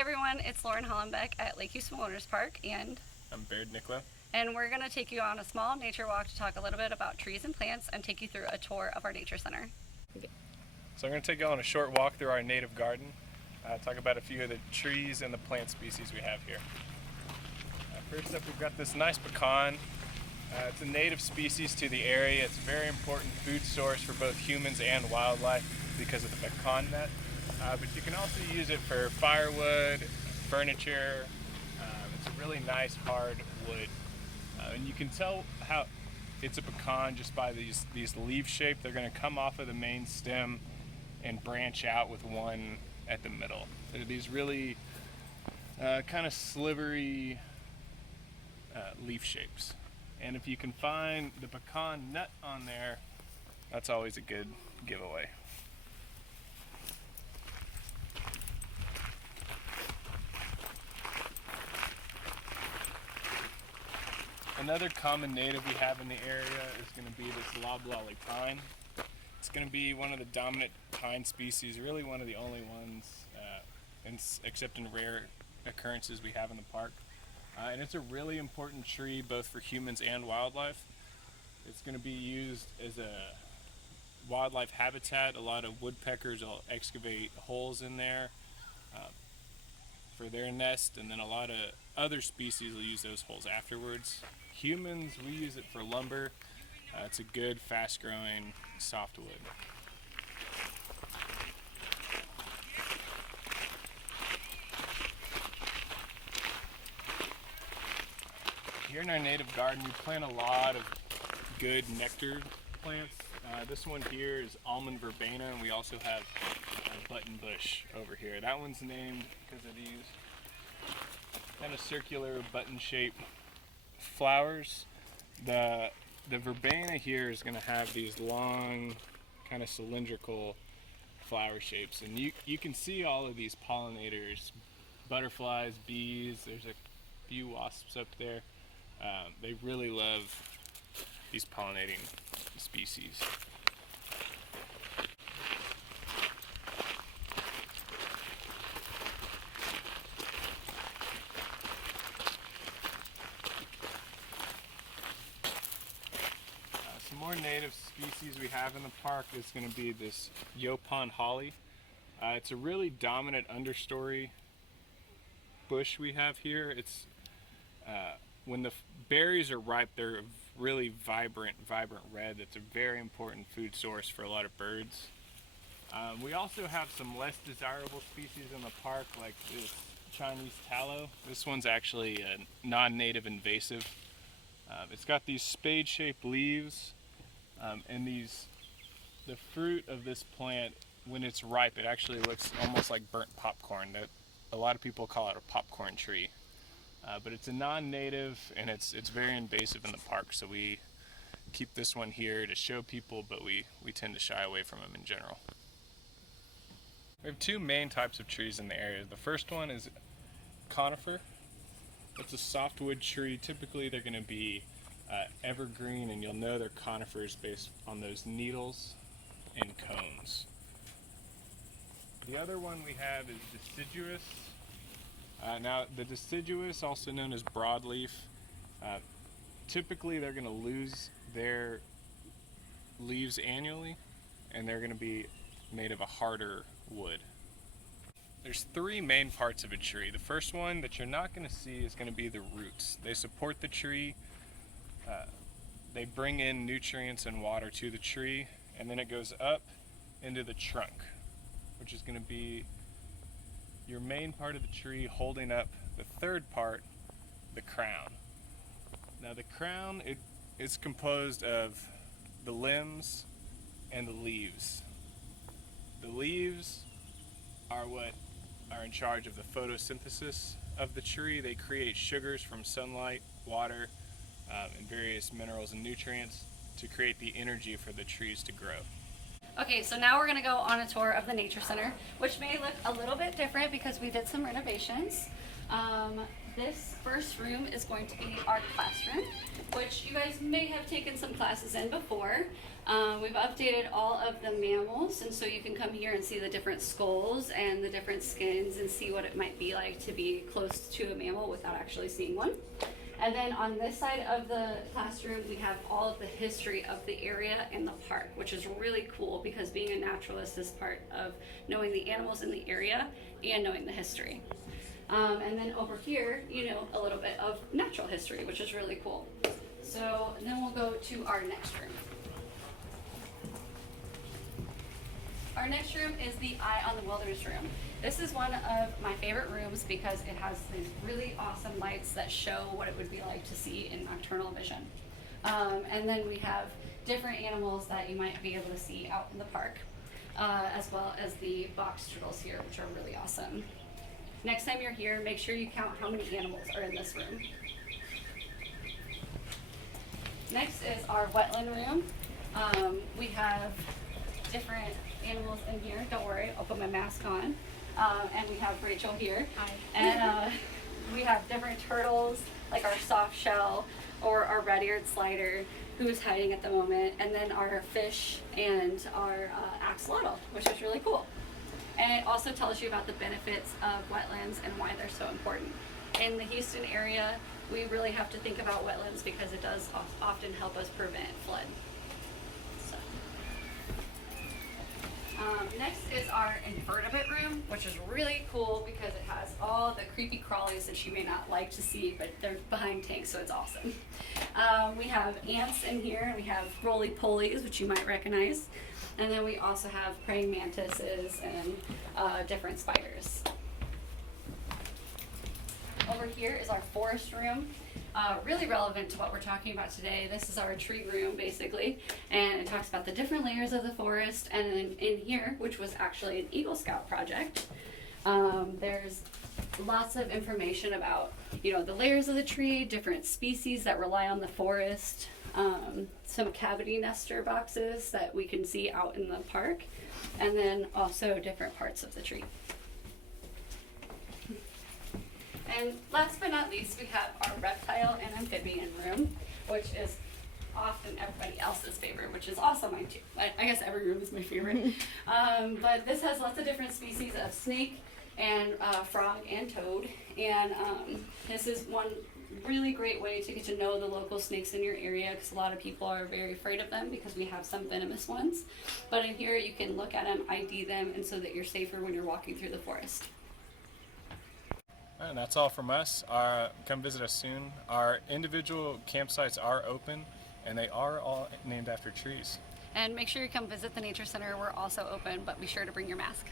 Hi everyone, it's Lauren Hollenbeck at Lake Houston Wilderness Park, and I'm Baird Nicola. we're going to take you on a small nature walk to talk a little bit about trees and plants and take you through a tour of our nature center. So I'm going to take you on a short walk through our native garden, talk about a few of the trees and the plant species we have here. First up, we've got this nice pecan. It's a native species to the area. It's a very important food source for both humans and wildlife because of the pecan nut. But you can also use it for firewood, furniture. It's a really nice hard wood. And you can tell how it's a pecan just by these leaf shape. They're going to come off of the main stem and branch out with one at the middle. They're these really kind of slivery leaf shapes. And if you can find the pecan nut on there, that's always a good giveaway. Another common native we have in the area is going to be this loblolly pine. It's going to be one of the dominant pine species, really one of the only ones, except in rare occurrences we have in the park. And it's a really important tree both for humans and wildlife. It's going to be used as a wildlife habitat. A lot of woodpeckers will excavate holes in there for their nest, and then a lot of other species will use those holes afterwards. Humans, we use it for lumber. It's a good, fast-growing softwood. Here in our native garden, we plant a lot of good nectar plants. This one here is almond verbena, and we also have a button bush over here. That one's named because of these kind of circular button-shaped flowers. The verbena here is going to have these long, kind of cylindrical flower shapes, and you can see all of these pollinators, butterflies, bees. There's a few wasps up there. They really love these pollinating species. Some more native species we have in the park is going to be this Yaupon holly. It's a really dominant understory bush we have here. It's when the berries are ripe, they're a really vibrant red. That's a very important food source for a lot of birds. We also have some less desirable species in the park, like this Chinese tallow. This one's actually a non-native invasive. It's got these spade-shaped leaves, and the fruit of this plant, when it's ripe, it actually looks almost like burnt popcorn. That a lot of people call it a popcorn tree. But it's a non-native, and it's very invasive in the park, so we keep this one here to show people, but we tend to shy away from them in general. We have two main types of trees in the area. The first one is conifer. It's a softwood tree. Typically they're going to be evergreen, and you'll know they're conifers based on those needles and cones. The other one we have is deciduous. Now, the deciduous, also known as broadleaf, typically they're going to lose their leaves annually, and they're going to be made of a harder wood. There's three main parts of a tree. The first one that you're not going to see is going to be the roots. They support the tree, they bring in nutrients and water to the tree, and then it goes up into the trunk, which is going to be your main part of the tree holding up the third part, the crown. Now the crown, it's composed of the limbs and the leaves. The leaves are what are in charge of the photosynthesis of the tree. They create sugars from sunlight, water, and various minerals and nutrients to create the energy for the trees to grow. Okay, so now we're going to go on a tour of the Nature Center, which may look a little bit different because we did some renovations. this first room is going to be our classroom, which you guys may have taken some classes in before. We've updated all of the mammals, and so you can come here and see the different skulls and the different skins and see what it might be like to be close to a mammal without actually seeing one. And then on this side of the classroom, we have all of the history of the area and the park, which is really cool because being a naturalist is part of knowing the animals in the area and knowing the history. And then over here, you know, a little bit of natural history, which is really cool. So then we'll go to our next room. Our next room is the Eye on the Wilderness room. This is one of my favorite rooms because it has these really awesome lights that show what it would be like to see in nocturnal vision. And then we have different animals that you might be able to see out in the park, as well as the box turtles here, which are really awesome. Next time you're here, make sure you count how many animals are in this room. Next is our wetland room. We have different animals in here. Don't worry, I'll put my mask on. And we have Rachel here. Hi. And we have different turtles, like our soft shell or our red-eared slider, who's hiding at the moment, and then our fish and our axolotl, which is really cool. And it also tells you about the benefits of wetlands and why they're so important. In the Houston area, we really have to think about wetlands because it does often help us prevent flood. So. Next is our invertebrate room, which is really cool because it has all the creepy crawlies that you may not like to see, but they're behind tanks, so it's awesome. We have ants in here, we have roly-polies, which you might recognize, and then we also have praying mantises and different spiders. Over here is our forest room. Really relevant to what we're talking about today. This is our tree room, basically, and it talks about the different layers of the forest. And then in here, which was actually an Eagle Scout project, there's lots of information about, you know, the layers of the tree, different species that rely on the forest, some cavity nester boxes that we can see out in the park, and then also different parts of the tree. And last but not least, we have our reptile and amphibian room, which is often everybody else's favorite, which is also mine too. I guess every room is my favorite. But this has lots of different species of snake and frog and toad. And this is one really great way to get to know the local snakes in your area, because a lot of people are very afraid of them because we have some venomous ones. But in here you can look at them, ID them, and so that you're safer when you're walking through the forest. And that's all from us. Come visit us soon. Our individual campsites are open, and they are all named after trees. And make sure you come visit the Nature Center. We're also open, but be sure to bring your mask.